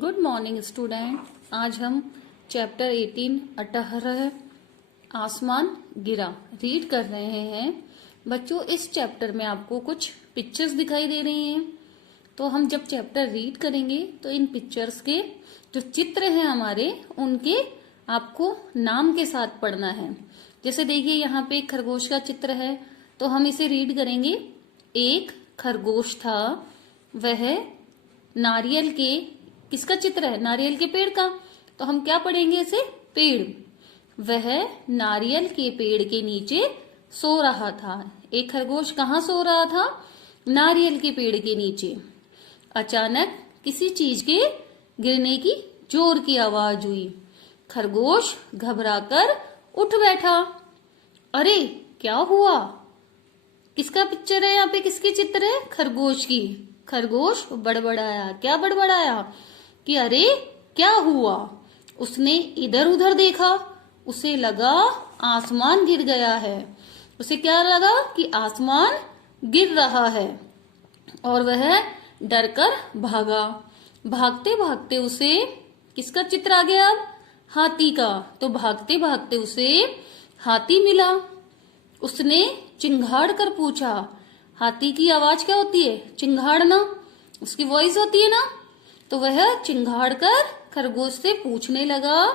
Good morning student. आज हम chapter 18 अटहर आसमान गिरा रीड कर रहे हैं। बच्चों, इस चैप्टर में आपको कुछ पिक्चर्स दिखाई दे रही हैं। तो हम जब चैप्टर रीड करेंगे तो इन पिक्चर्स के जो चित्र हैं हमारे, उनके आपको नाम के साथ पढ़ना है। जैसे देखिए, यहाँ पे एक खरगोश का चित्र है, तो हम इसे रीड करेंगे। एक खरगोश था, वह नारियल के, किसका चित्र है? नारियल के पेड़ का। तो हम क्या पढ़ेंगे इसे? पेड़। वह नारियल के पेड़ के नीचे सो रहा था। एक खरगोश कहाँ सो रहा था? नारियल के पेड़ के नीचे। अचानक किसी चीज के गिरने की जोर की आवाज हुई। खरगोश घबराकर उठ बैठा। अरे, क्या हुआ? किसका पिक्चर है यहाँ पे? किसकी चित्र है? खरगोश की। खरगोश बड़बड़ाया। क्या बड़बड़ाया? कि अरे, क्या हुआ? उसने इधर उधर देखा। उसे लगा आसमान गिर गया है। उसे क्या लगा? कि आसमान गिर रहा है। और वह डरकर भागा। भागते भागते उसे किसका चित्र आ गया? अब हाथी का। तो भागते भागते उसे हाथी मिला। उसने चिंघाड़ कर पूछा। हाथी की आवाज क्या होती है? चिंघाड़ना, उसकी वॉइस होती है ना। तो वह चिंघाड़ कर खरगोश से पूछने लगा,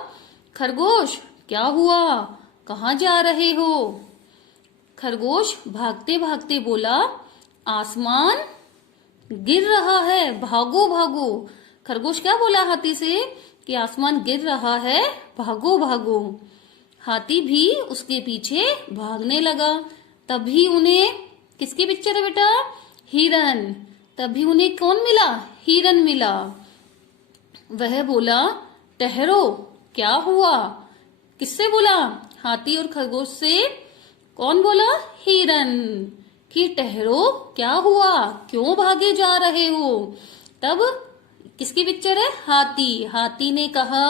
खरगोश, क्या हुआ? कहाँ जा रहे हो? खरगोश भागते भागते बोला, आसमान गिर रहा है, भागो भागो। खरगोश क्या बोला हाथी से? कि आसमान गिर रहा है, भागो भागो। हाथी भी उसके पीछे भागने लगा। तभी उन्हें, किसकी पिक्चर है बेटा? हिरन। तभी उन्हें कौन मिला? हिरन मिला। वह बोला, ठहरो, क्या हुआ? किससे बोला? हाथी और खरगोश से। कौन बोला? हिरन। कि ठहरो, क्या हुआ? क्यों भागे जा रहे हो? तब किसकी पिक्चर है? हाथी। हाथी ने कहा,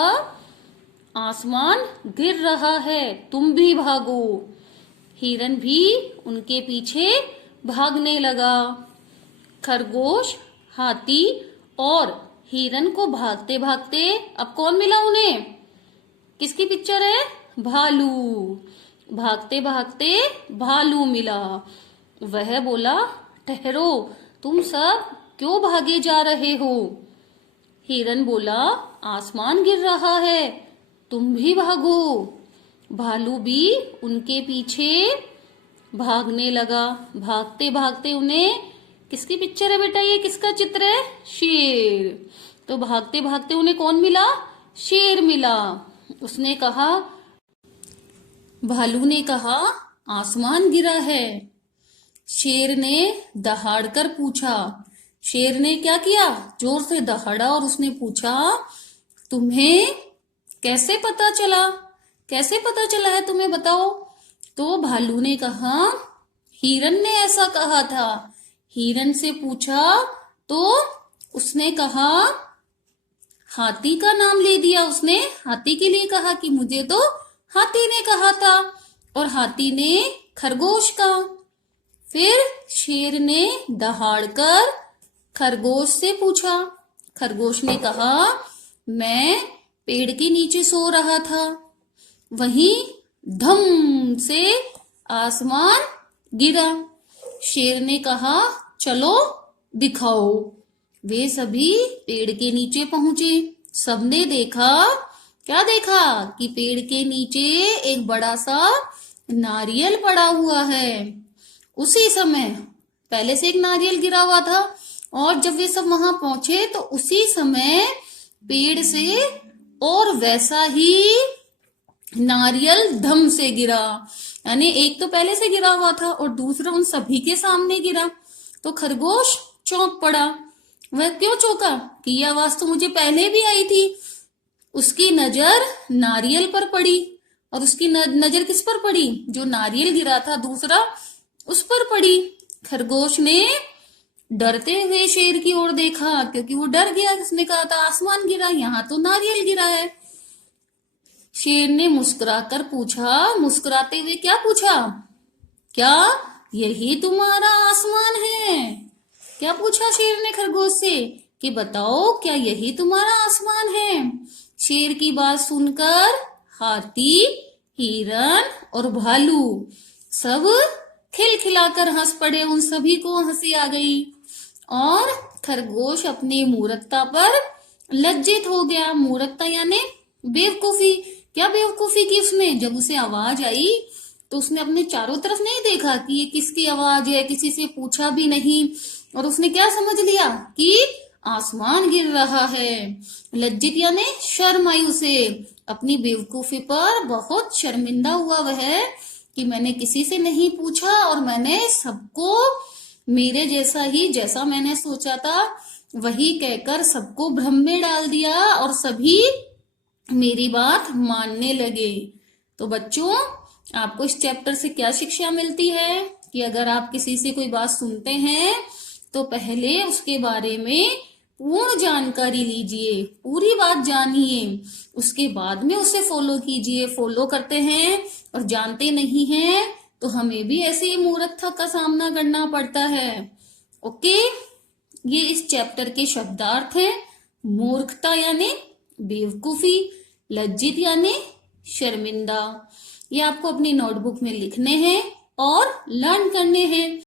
आसमान गिर रहा है, तुम भी भागो। हिरन भी उनके पीछे भागने लगा। खरगोश, हाथी और हिरन को भागते भागते अब कौन मिला उन्हें? किसकी पिक्चर है? भालू। भागते भागते भालू मिला। वह बोला, ठहरो, तुम सब क्यों भागे जा रहे हो? हिरन बोला, आसमान गिर रहा है, तुम भी भागो। भालू भी उनके पीछे भागने लगा। भागते भागते उन्हें, किसकी पिक्चर है बेटा? ये किसका चित्र है? शेर। तो भागते भागते उन्हें कौन मिला? शेर मिला। उसने कहा, भालू ने कहा, आसमान गिरा है। शेर ने दहाड़ कर पूछा। शेर ने क्या किया? जोर से दहाड़ा और उसने पूछा, तुम्हें कैसे पता चला? कैसे पता चला है तुम्हें, बताओ? तो भालू ने कहा, हिरन ने ऐसा कहा था। हिरन से पूछा तो उसने कहा, हाथी का नाम ले दिया उसने। हाथी के लिए कहा कि मुझे तो हाथी ने कहा था, और हाथी ने खरगोश का। फिर शेर ने दहाड़कर खरगोश से पूछा। खरगोश ने कहा, मैं पेड़ के नीचे सो रहा था, वहीं धम से आसमान गिरा। शेर ने कहा, चलो दिखाओ। वे सभी पेड़ के नीचे पहुंचे। सबने देखा, क्या देखा? कि पेड़ के नीचे एक बड़ा सा नारियल पड़ा हुआ है। उसी समय पहले से एक नारियल गिरा हुआ था, और जब वे सब वहां पहुंचे तो उसी समय पेड़ से और वैसा ही नारियल धम से गिरा। यानी एक तो पहले से गिरा हुआ था और दूसरा उन सभी के सामने गिरा। तो खरगोश चौंक पड़ा। वह क्यों चौंका? कि यह आवाज तो मुझे पहले भी आई थी। उसकी नजर नारियल पर पड़ी, और उसकी नजर किस पर पड़ी? जो नारियल गिरा था दूसरा, उस पर पड़ी। खरगोश ने डरते हुए शेर की ओर देखा, क्योंकि वो डर गया। उसने कहा था आसमान गिरा, यहाँ तो नारियल गिरा है। शेर ने मुस्कुराकर पूछा, मुस्कुराते हुए क्या पूछा? क्या यही तुम्हारा आसमान है? क्या पूछा शेर ने खरगोश से? कि बताओ क्या यही तुम्हारा आसमान है। शेर की बात सुनकर हाथी, हिरन और भालू सब खिलखिलाकर हंस पड़े। उन सभी को हंसी आ गई और खरगोश अपनी मूर्खता पर लज्जित हो गया। मूर्खता यानी बेवकूफी। क्या बेवकूफी की उसने? जब उसे आवाज आई तो उसने अपने चारों तरफ नहीं देखा कि ये किसकी आवाज है, किसी से पूछा भी नहीं, और उसने क्या समझ लिया कि आसमान गिर रहा है। लज्जित यानी शर्म आई उसे। अपनी बेवकूफी पर बहुत शर्मिंदा हुआ वह कि मैंने किसी से नहीं पूछा और मैंने सबको मेरे जैसा ही, जैसा मैंने सोचा था वही कहकर सबको भ्रम में डाल दिया और सभी मेरी बात मानने लगे। तो बच्चों, आपको इस चैप्टर से क्या शिक्षा मिलती है कि अगर आप किसी से कोई बात सुनते हैं तो पहले उसके बारे में पूर्ण जानकारी लीजिए, पूरी बात जानिए, उसके बाद में उसे फॉलो कीजिए। फॉलो करते हैं और जानते नहीं हैं तो हमें भी ऐसे ही मूर्खता का सामना करना पड़ता है। ओके, ये इस चैप्टर के शब्दार्थ हैं। मूर्खता यानी बेवकूफी, लज्जित यानी शर्मिंदा। ये आपको अपनी नोटबुक में लिखने हैं और लर्न करने हैं।